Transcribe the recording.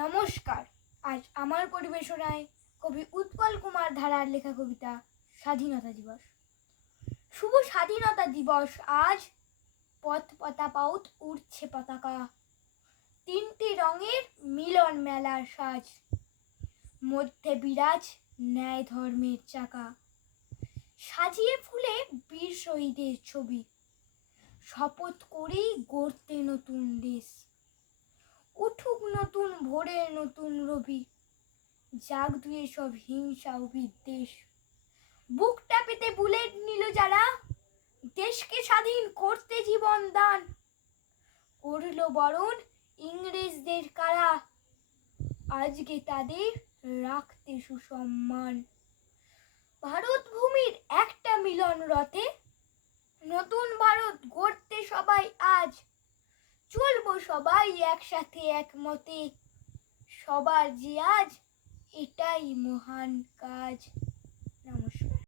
নমস্কার। আজ আমার পরিবেশনায় কবি উৎপল কুমার ধারার লেখা কবিতা স্বাধীনতা দিবস। শুভ স্বাধীনতা দিবস, আজ পথ পতাপাউত উড়ছে পতাকা। তিনটি রঙের মিলন মেলার সাজ, মধ্যে বিরাজ ন্যায় ধর্মের চাকা। সাজিয়ে ফুলে বীর শহীদের ছবি, শপথ করেই গড়তে নতুন দেশ। উঠুক নতুন ভোরে নতুন রবি। জাগ ধুয়ে সব হিংসা ও বিদ্বেষ। বুকটা পেতে বুলেট নিল যারা, দেশকে স্বাধীন করতে জীবন দান। করল বরণ ইংরেজদের কারা, আজকে তাদের রাখতে সুসম্মান। ভারত ভূমির একটা মিলন রথে নতুন ভারত গড়তে সবাই আজ চলবো সবাই একসাথে একমতে। সবার যে আজ এটাই মহান কাজ। নমস্কার।